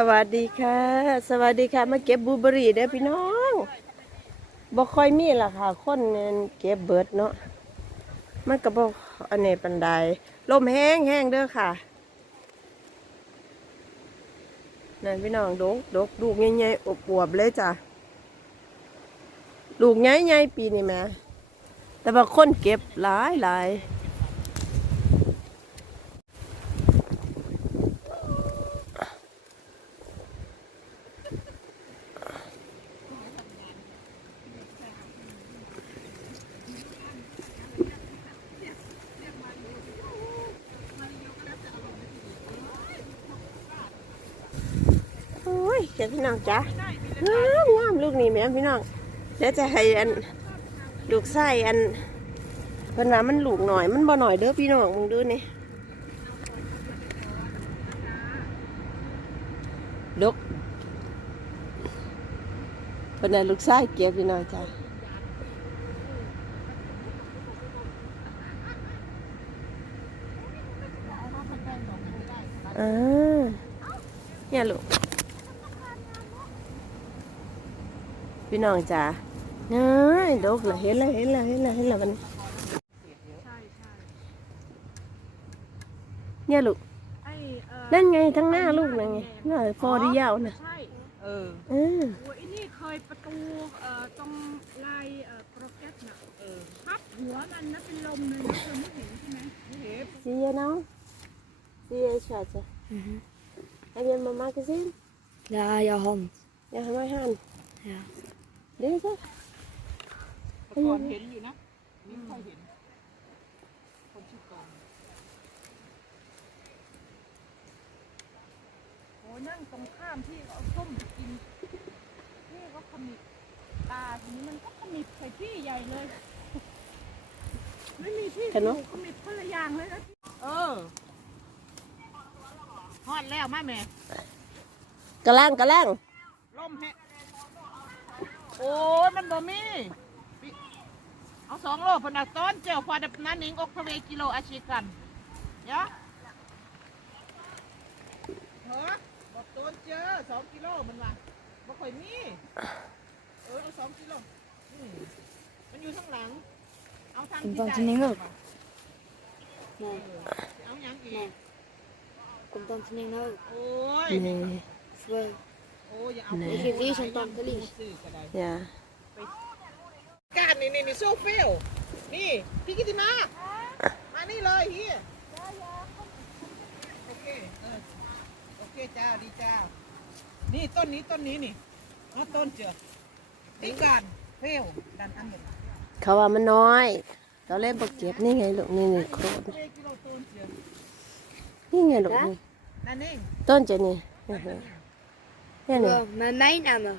สวัสดีค่ะ สวัสดีค่ะ มาเก็บบลูเบอร์รี่เด้อพี่น้องบ่ค่อยมีล่ะค่ะ คนเนี่ยเก็บเบิดเนาะมันก็บ่อันนี้ปันไดลมแห้งแห้งเด้อค่ะนั่นพี่น้องดกดกลูกใหญ่ๆอบอวบเลยจ้ะลูกใหญ่ๆปีนี้แม่แต่ว่าคนเก็บหลายหลาย โอ้พี่น้องจ้ะงามงามลูกนี่แม่พี่น้องเดี๋ยวจะให้อันลูกไส้อันเพิ่นว่ามันลูกหน่อยมันบ่หน่อยเด้อพี่น้องมึงดูนี่ดกเพิ่นได้ลูกไส้เก็บพี่น้องจ้ะอ่าเนี่ยลูก พี่น้องจ๋าเน้ยดกเลยเห็นเลยเห็นเลยเห็นเลยเห็นเลยมันเนี่ยลูกไอ้เออนั่นไงทั้งหน้าลูกนั่นไงน่าฟอดียาวนะใช่เออเออโอ้ยไอ้นี่เคยประตูเอ่อตรงลายเอ่อโปรแกรมน่ะเออพับหัวมันนะเป็นลมเลยนะเธอไม่เห็นใช่ไหมนี่เห็บ see you now see you Schatje heb je mama gezien Ja, je hand. ja mijn hand Ja. deze แต่ก่อนเห็นอยู่นะนี่ไม่ค่อยเห็น คนชื่อกองโอ้ยนั่งตรงข้ามที่เอาส้มไปกินพี่ก็ขมิบตาทีนี้มันก็ขมิบใส่พี่ใหญ่เลย ไม่มีที่เห็นไหมอยู่ขมิบคนละอย่างเลยนะเออฮอดแล้วมาแม่กระลังกระลังล่มแฮะ โอ้ยมันบ่มีปิเอาสองโลพนักต้นเจียวฟาดับนั้นนิงอกทะเวกิโลอาชีกันยะเหรอบอกต้นเจอสองกิโลมันว่าบ่ค่อยมีเออเอาสองกิโลอืมมันอยู่ข้างหลัง เอาทางที่ Komt dan ได้ te Ningo? เอ Nee, อเอาหยังอี nee. ก Komt dan te Ningo? โอ้ยนี่ Voor โอ้ยอย่าเอาไหน Ik geef deze aan tante Lies. ซื้อก็ได้อย่าการนี่นี่นี่โซเฟลนี่พี่กิติมา มานี่เลยเฮียโอเคเออโอเคจ้าดีจ้า นี่ต้นนี้ต้นนี้นี่เอาต้นเจอทิ้งกันเฟลดันอันหนึ่งเขาว่ามันน้อยเราเล่นบกเก็บนี่ไงลูกนี่นี่โคตรเฟกิโลต้นเจอนี่ไงลูกนี่นั่นเองต้นจะนี่ เนี่ยเนี่ยเนี่ย Wow, met mijn namen.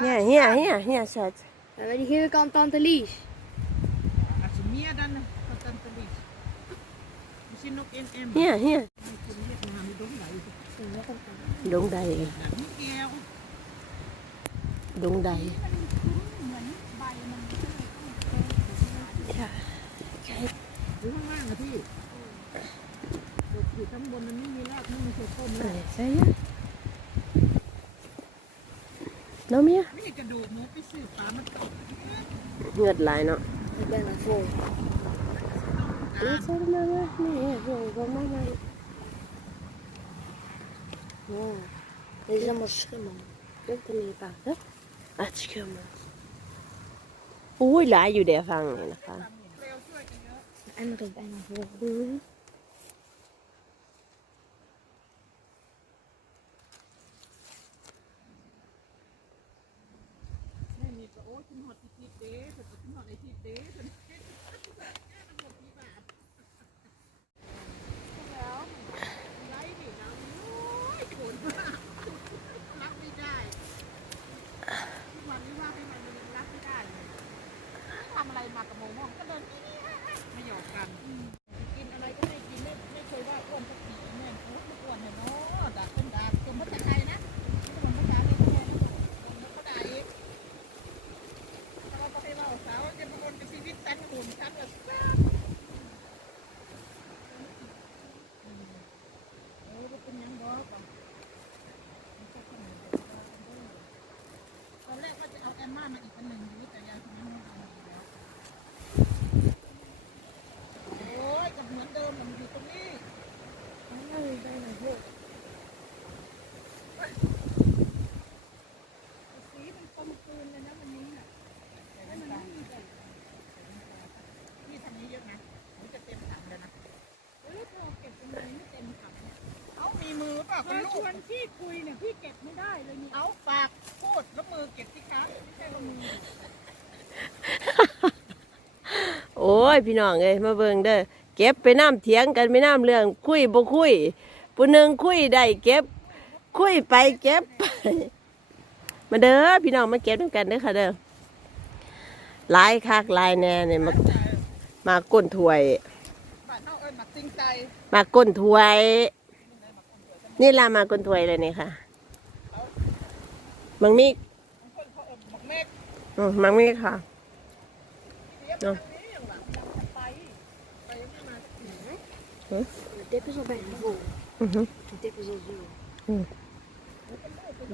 เนี่ยเฮียเฮียเฮียชัด En die geef ik aan tante Lies. อาชิเมียดันนะเขาตันตลิสมิชินกเอ็ม เอ็มเฮียเฮียคนเวียดนามมีดงไหลดงใดหนังแก้วดงใดหรือข้างล่างอะพี่อยู่ข้างบนมันไม่มีรากไม่มีโซโต้ไหนเลยใช่ยะน้องเมียนี่กระดูกหมูไปซื้อปลามันตกเหงือดไหลายเนาะ Ik ben er vol. นี่ใช่ไหมวะนี่เฮียเฮียก็มามา Wow. Dit is allemaal schimmel. เด็กตัวนี้ปากเด้ออะเชื่อมาอุ้ยหลายอยู่เดี๋ยวฟังนี่นะคะ En er is bijna vol. อืมนี่นี่ก็โอ้ยขึ้นหอดที่เด้เพิ่นก็ขึ้นหอดไอ้ที่เด้เพิ่นเฮ็ดมันหมดที่บาทแล้วไล่ดินะโอ้ยโกรธมากรับไม่ได้ทุกวันนี้ว่าให้มันมันยังรับไม่ได้เลยทำอะไรมากับโมมองก็เดินนี่ๆไม่หยอกกันกินอะไรก็ไม่ ม่านมาอีกอันหนึ่งอยู่แต่ยังไม่มีอันนี้แล้วโอ้ยกับเหมือนเดิมมันอยู่ตรงนี้ สีมันกลมกลืนเลยนะวันนี้น่ะให้มันไม่มีแบบ พี่ทำนี้เยอะนะผมจะเต็มถังเลยนะ เออเธอเอาเก็บตรงไหนไม่เต็มถังเนี่ย เอ้ามีมือเปล่าเธคุณอลูชกวนพี่คุยเนี่ยพี่เก็บไม่ได้เลยเนี่ยเอาปากพูดแล้วมือเก็บสิครับไม่ใช่ว่ามือโอ้ยพี่น้องเอ้ยมาเบิ่งเด้อเก็บไปน้ำเถียงกันไปน้ำเรื่องคุยบ่คุยผู้หนึ่งคุยได้เก็บ คุยไปเก็บไปมาเด้อพี่น้องมาเก็บด้วยกันเด้อค่ะเด้อหลายคักหลายแน่เนี่ยมามาก้นถ้วยบ้านเฮาเอ้ยหมักจริงใจ มาก้นถ้วย นี่ล่ะมาก้นถวยเลยนี่ค่ะมังมีอืมังมีค่ะเรียบแบบนี้อย่างหลังยังจะไปไปไม่มาสักที De tip is al bijna vol. อือฮึ De tip is al zo. Mm.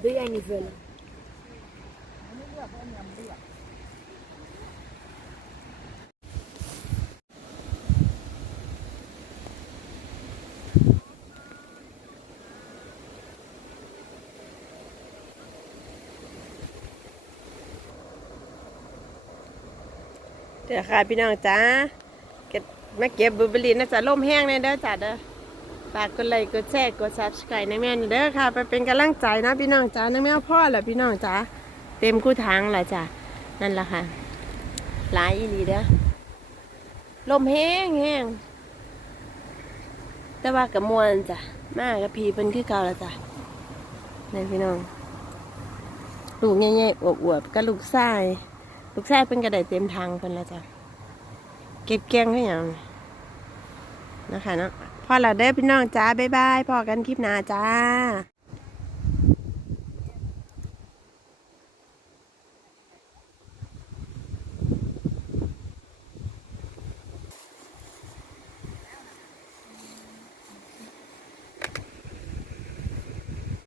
Wil jij niet vullen? ไม่เลือกเพราะยำเลือก เดี๋ยวค่ะพี่น้องจ้าเก็บมาเก็บบูเบอรี่นะจ๊ะลมแห้งเลยเด้อจ้าเด้อฝากกดไลค์กดแชร์กดซับสไครต์ในแม่นเด้อค่ะ ไปเป็นกำลังใจนะพี่น้องจ้าน้ำแม่พ่อแหละพี่น้องจ้าเต็มคู่ทางแหละจ้ะนั่นแหละค่ะหลายอีหลีเด้อลมแห้งแห้งแต่ว่ากับมวลจ้ะมากับพีเป็นคือเก่าแล้วจ้ะนี่พี่น้อง ลูกใหญ่ๆอวบๆกับลูกชาย ลูกชายเป็นกระไดเต็มทางเพิ่นละจ้ะเก็บแกงให้อย่างนะคะเนาะพอแล้วเด้อพี่น้องจ้าบ๊ายบายพอกันคลิปหน้าจ้า